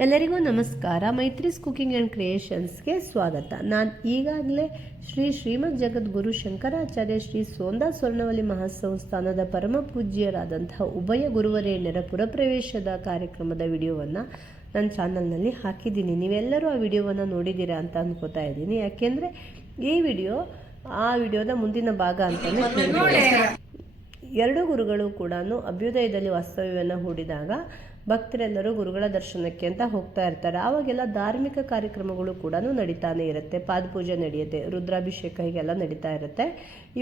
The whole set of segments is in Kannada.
ಎಲ್ಲರಿಗೂ ನಮಸ್ಕಾರ. ಮೈತ್ರಿಸ್ ಕುಕಿಂಗ್ ಆ್ಯಂಡ್ ಕ್ರಿಯೇಷನ್ಸ್ಗೆ ಸ್ವಾಗತ. ನಾನು ಈಗಾಗಲೇ ಶ್ರೀ ಶ್ರೀಮದ್ ಜಗದ್ಗುರು ಶಂಕರಾಚಾರ್ಯ ಶ್ರೀ ಸೋಂದಾ ಸ್ವರ್ಣವಲಿ ಮಹಾಸಂಸ್ಥಾನದ ಪರಮ ಪೂಜ್ಯರಾದಂತಹ ಉಭಯ ಗುರುವರೇಣ್ಯರ ಪುರಪ್ರವೇಶದ ಕಾರ್ಯಕ್ರಮದ ವಿಡಿಯೋವನ್ನು ನನ್ನ ಚಾನಲ್ನಲ್ಲಿ ಹಾಕಿದ್ದೀನಿ. ನೀವೆಲ್ಲರೂ ಆ ವಿಡಿಯೋವನ್ನು ನೋಡಿದ್ದೀರಾ ಅಂತ ಅನ್ಕೋತಾ ಇದ್ದೀನಿ. ಯಾಕೆಂದರೆ ಈ ವಿಡಿಯೋ ಆ ವಿಡಿಯೋದ ಮುಂದಿನ ಭಾಗ ಅಂತಲೇ ಎರಡೂ ಗುರುಗಳು ಕೂಡ ಅಭ್ಯುದಯದಲ್ಲಿ ವಾಸ್ತವ್ಯವನ್ನು ಹೂಡಿದಾಗ ಭಕ್ತರೆಲ್ಲರೂ ಗುರುಗಳ ದರ್ಶನಕ್ಕೆ ಅಂತ ಹೋಗ್ತಾ ಇರ್ತಾರೆ. ಆವಾಗೆಲ್ಲ ಧಾರ್ಮಿಕ ಕಾರ್ಯಕ್ರಮಗಳು ಕೂಡ ನಡೀತಾನೆ ಇರುತ್ತೆ. ಪಾದಪೂಜೆ ನಡೆಯುತ್ತೆ, ರುದ್ರಾಭಿಷೇಕ ಹೀಗೆಲ್ಲ ನಡೀತಾ ಇರುತ್ತೆ.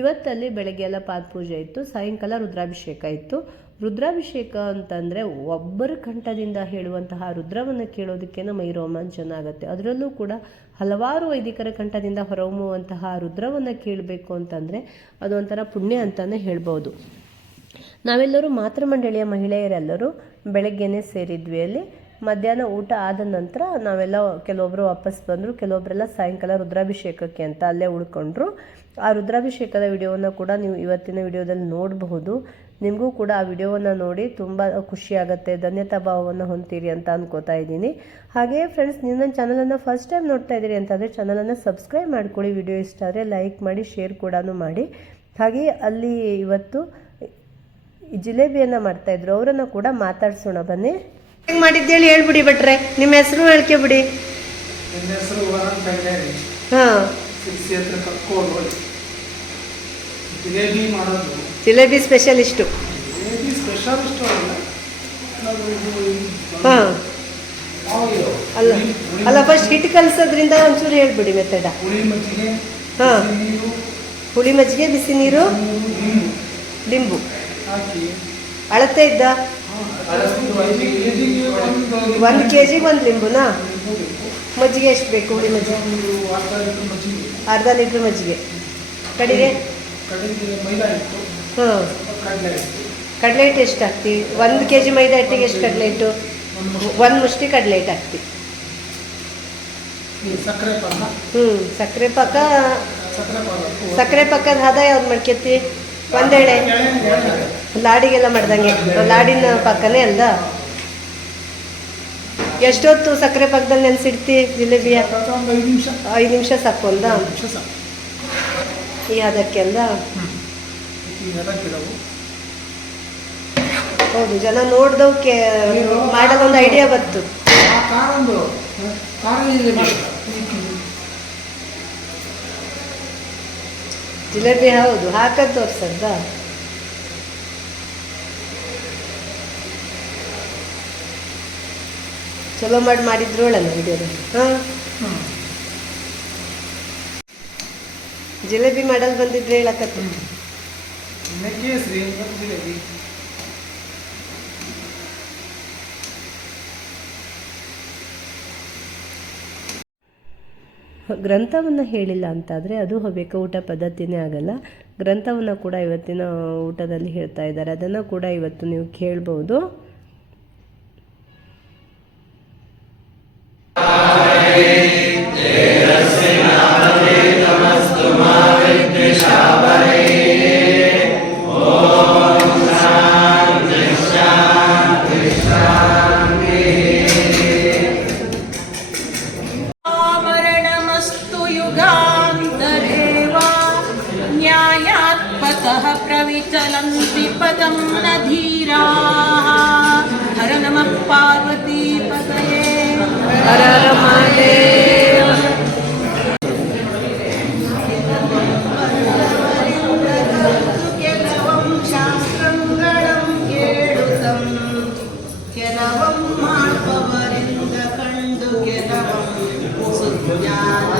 ಇವತ್ತಲ್ಲಿ ಬೆಳಗ್ಗೆ ಎಲ್ಲ ಪಾದಪೂಜೆ ಇತ್ತು, ಸಾಯಂಕಾಲ ರುದ್ರಾಭಿಷೇಕ ಇತ್ತು. ರುದ್ರಾಭಿಷೇಕ ಅಂತಂದರೆ ಒಬ್ಬರ ಕಂಠದಿಂದ ಹೇಳುವಂತಹ ರುದ್ರವನ್ನು ಕೇಳೋದಕ್ಕೇನೋ ಮೈ ರೋಮಾಂಚನ ಆಗುತ್ತೆ. ಅದರಲ್ಲೂ ಕೂಡ ಹಲವಾರು ವೈದಿಕರ ಕಂಠದಿಂದ ಹೊರಹೊಮ್ಮುವಂತಹ ರುದ್ರವನ್ನು ಕೇಳಬೇಕು ಅಂತಂದರೆ ಅದೊಂಥರ ಪುಣ್ಯ ಅಂತಲೇ ಹೇಳ್ಬೋದು. ನಾವೆಲ್ಲರೂ ಮಾತೃ ಮಂಡಳಿಯ ಮಹಿಳೆಯರೆಲ್ಲರೂ ಬೆಳಗ್ಗೆನೇ ಸೇರಿದ್ವಿ ಅಲ್ಲಿ. ಮಧ್ಯಾಹ್ನ ಊಟ ಆದ ನಂತರ ನಾವೆಲ್ಲ ಕೆಲವೊಬ್ಬರು ವಾಪಸ್ ಬಂದರು ಕೆಲವೊಬ್ಬರೆಲ್ಲ ಸಾಯಂಕಾಲ ರುದ್ರಾಭಿಷೇಕಕ್ಕೆ ಅಂತ ಅಲ್ಲೇ ಉಳ್ಕೊಂಡ್ರು. ಆ ರುದ್ರಾಭಿಷೇಕದ ವಿಡಿಯೋವನ್ನು ಕೂಡ ನೀವು ಇವತ್ತಿನ ವಿಡಿಯೋದಲ್ಲಿ ನೋಡಬಹುದು. ನಿಮಗೂ ಕೂಡ ಆ ವಿಡಿಯೋವನ್ನು ನೋಡಿ ತುಂಬ ಖುಷಿಯಾಗುತ್ತೆ ಧನ್ಯತಾ ಭಾವವನ್ನು ಹೊಂತೀರಿ ಅಂತ ಅನ್ಕೋತಾ ಇದ್ದೀನಿ. ಹಾಗೆಯೇ ಫ್ರೆಂಡ್ಸ್ ನೀವು ನನ್ನ ಚಾನಲನ್ನು ಫಸ್ಟ್ ಟೈಮ್ ನೋಡ್ತಾ ಇದ್ದೀರಿ ಅಂತಂದರೆ ಚಾನಲನ್ನು ಸಬ್ಸ್ಕ್ರೈಬ್ ಮಾಡ್ಕೊಳ್ಳಿ. ವಿಡಿಯೋ ಇಷ್ಟ ಆದರೆ ಲೈಕ್ ಮಾಡಿ ಶೇರ್ ಕೂಡ ಮಾಡಿ. ಹಾಗೆಯೇ ಅಲ್ಲಿ ಇವತ್ತು ಈ ಜಿಲೇಬಿಯನ್ನು ಮಾಡ್ತಾ ಇದ್ರು. ಅವರನ್ನು ಕೂಡ ಮಾತಾಡ್ಸೋಣ ಬನ್ನಿ. ಹೆಂಗ್ ಮಾಡಿದ್ದೇಳಿ ಹೇಳ್ಬಿಡಿ ಭಟ್ರೆ. ನಿಮ್ಮ ಹೆಸರು ಹೇಳ್ಕೆ ಬಿಡಿ ನನ್ನ ಹೆಸರು ವರನ್ ಕಲ್ಯಾಣಿ ಹಾ. ಜಿಲೇಬಿ ಮಾಡೋದು. ಜಿಲೇಬಿ ಸ್ಪೆಷಲಿಸ್ಟು. ಹಾಂ ಸ್ಪೆಷಲಿಸ್ಟ್ ಅಲ್ಲ. ಹಾ. ಅಲ್ಲ ಫಸ್ಟ್ ಹಿಟ್ಟು ಕಲಿಸೋದ್ರಿಂದ ಒಂಚೂರು ಹೇಳ್ಬಿಡಿ ಮೆಥಡ. ಹುಳಿ ಮಜ್ಜಿಗೆ ಹಾ. ಬಿಸಿ ನೀರು. ಹುಳಿ ಮಜ್ಜಿಗೆ ಬಿಸಿ ನೀರು. ಲಿಂಬು. ಹಾಕಿ. ಅಳತೆ ಇದ್ದ? ಒಂದು ಕೆ ಜಿಗೆ ಒಂದು ಲಿಂಬುನಾ? ಮಜ್ಜಿಗೆ ಎಷ್ಟು ಬೇಕು ಹುಳಿ ಮಜ್ಜಿಗೆ? ಅರ್ಧ ಲೀಟರ್ ಮಜ್ಜಿಗೆ. ಕಡೆಗೆ ಹ್ಞೂ. ಕಡಲೆ ಹಿಟ್ಟು ಎಷ್ಟು ಹಾಕ್ತಿ? ಒಂದು ಕೆ ಜಿ ಮೈದಾ ಹಿಟ್ಟಿಗೆ ಎಷ್ಟು ಕಡಲೆ ಹಿಟ್ಟು? ಒಂದು ಮುಷ್ಟಿ ಕಡಲೆ ಹಿಟ್ಟು ಹಾಕ್ತಿ. ಈ ಸಕ್ಕರೆ ಪಾಕ. ಹ್ಞೂ ಸಕ್ಕರೆ ಪಾಕ. ಸಕ್ಕರೆ ಪಾಕ. ಪಾಕದ ಹದ ಯಾವ್ದು ಮಾಡ್ಕೆತಿ? ಒಂದೆಡೆ. ಲಾಡಿಗೆಲ್ಲ ಮಾಡ್ದಂಗೆ. ಲಾಡಿನ ಪಕ್ಕನೇ ಅಲ್ದ? ಎಷ್ಟೊತ್ತು ಸಕ್ಕರೆ ಪಕ್ಕದಲ್ಲಿ ನೆನೆಸಿಡ್ತಿ ಜಿಲೇಬಿಯ? ಒಂದು ಐದು ನಿಮಿಷ ಸಾಕು ಅಂದ? ಈ ಅದಕ್ಕೆ ಅಂದ? ಹೌದು, ಜನ ನೋಡ್ದವ್ಕೆ ಮಾಡೋದೊಂದು ಐಡಿಯಾ ಬಂತು. ಜಿಲೇಬಿ ಹೌದು, ಹಾಕದ್ ತೋರ್ಸದ್ದ? ಚಲೋ ಮಾಡಿ ಮಾಡಿದ್ರು ಅಲ್ಲ ವಿಡಿಯೋದಲ್ಲಿ ಹಾಂ. ಜಿಲೇಬಿ ಮಾಡಲ್ ಬಂದಿದ್ರೆ ಹೇಳಕತ್ತೆ. ಜಿಲೇಬಿ. ಗ್ರಂಥವನ್ನು ಹೇಳಿಲ್ಲ ಅಂತಾದರೆ ಅದು ಹೋಗಬೇಕು ಊಟ ಪದ್ಧತಿನೇ ಆಗಲ್ಲ. ಗ್ರಂಥವನ್ನು ಕೂಡ ಇವತ್ತಿನ ಊಟದಲ್ಲಿ ಹೇಳ್ತಾ ಇದ್ದಾರೆ. ಅದನ್ನು ಕೂಡ ಇವತ್ತು ನೀವು ಕೇಳ್ಬೋದು. प्रविचलन्ति पदं न धीराः। हर नमः पार्वती Yeah.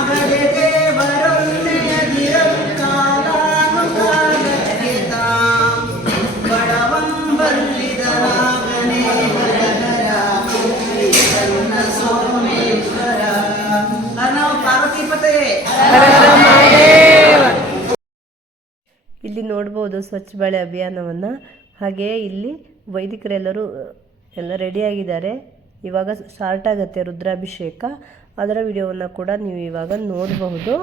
ಇಲ್ಲಿ ನೋಡ್ಬೋದು ಸ್ವಚ್ಛ ಬಳೆ ಅಭಿಯಾನವನ್ನು. ಹಾಗೆಯೇ ಇಲ್ಲಿ ವೈದಿಕರೆಲ್ಲರೂ, ಎಲ್ಲ ರೆಡಿಯಾಗಿದ್ದಾರೆ ಇವಾಗ ಸ್ಟಾರ್ಟ್ ಆಗುತ್ತೆ ರುದ್ರಾಭಿಷೇಕ. ಅದರ ವಿಡಿಯೋವನ್ನು ಕೂಡ ನೀವು ಇವಾಗ ನೋಡಬಹುದು.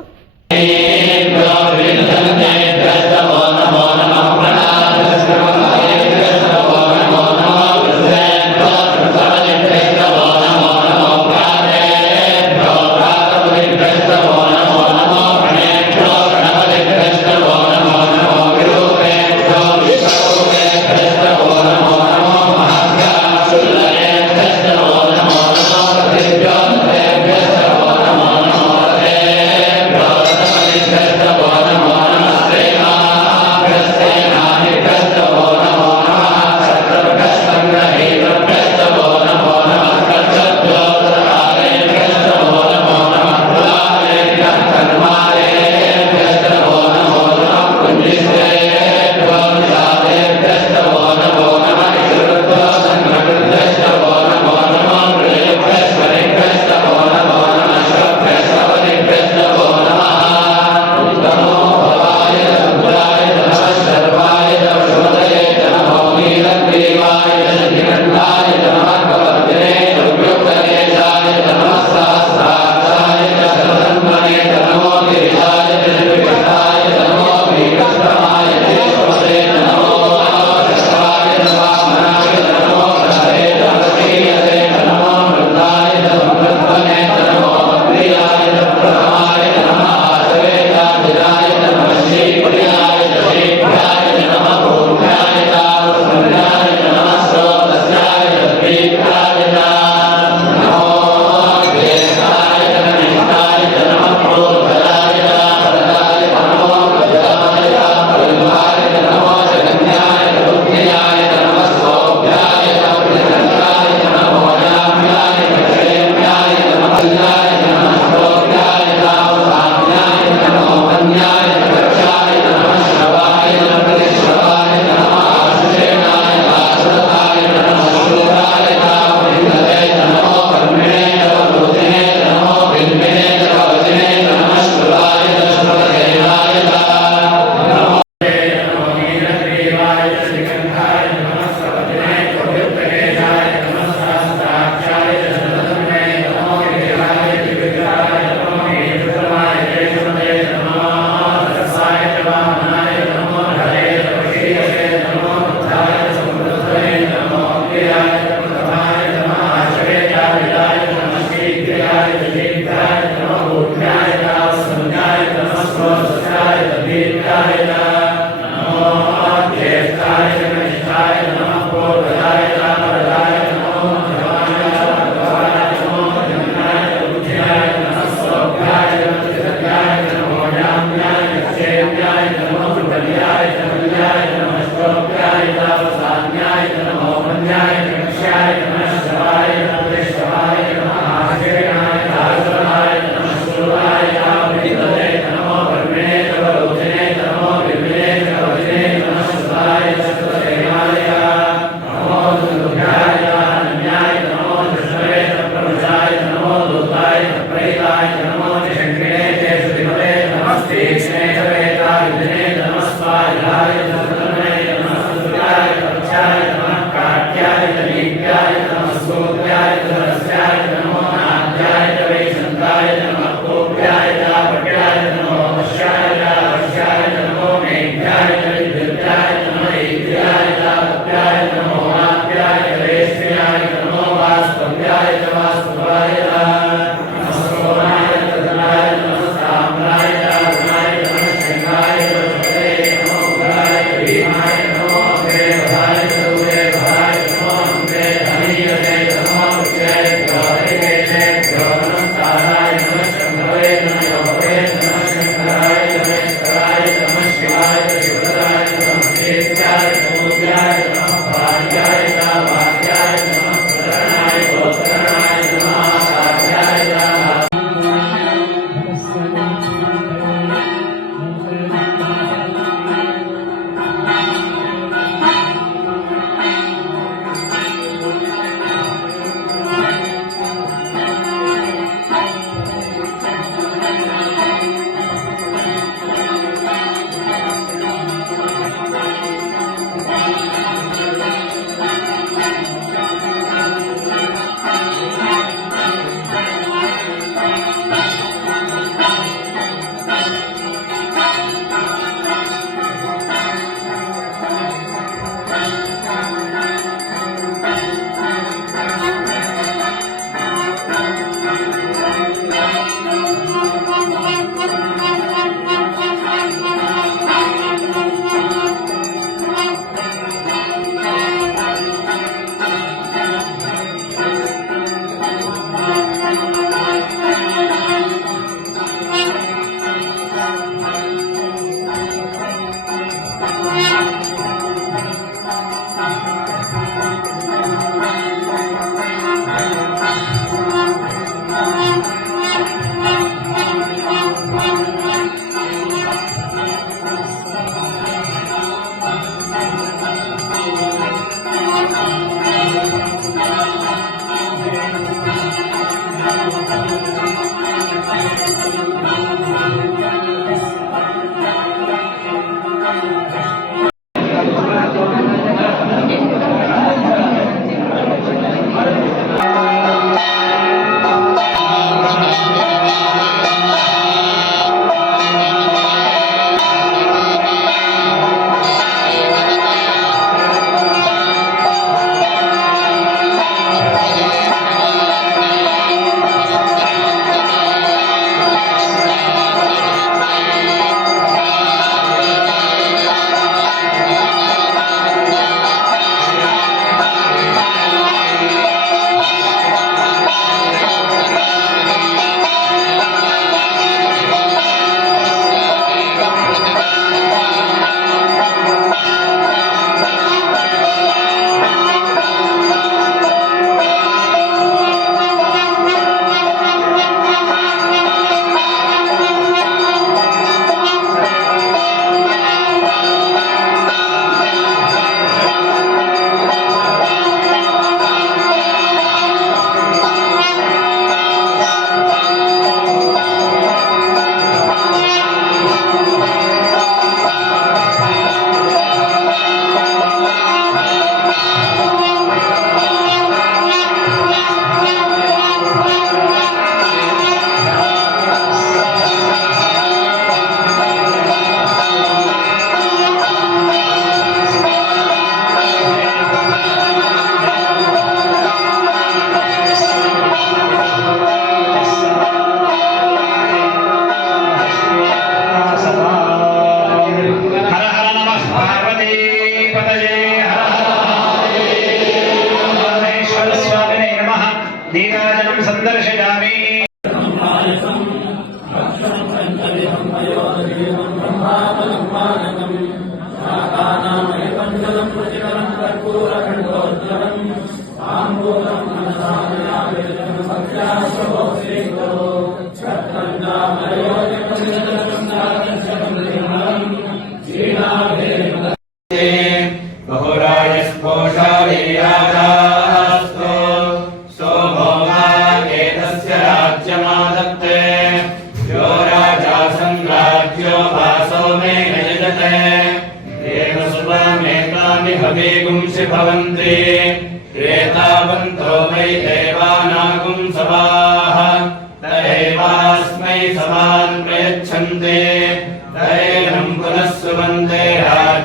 Yeah.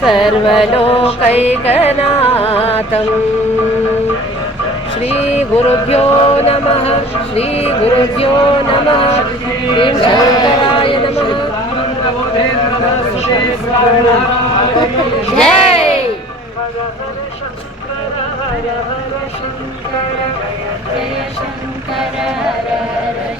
सर्वलोकैकनाथं श्रीगुरुभ्यो नमः श्रीगुरुभ्यो नमः श्रीशङ्कराय नमः। जय! शङ्कर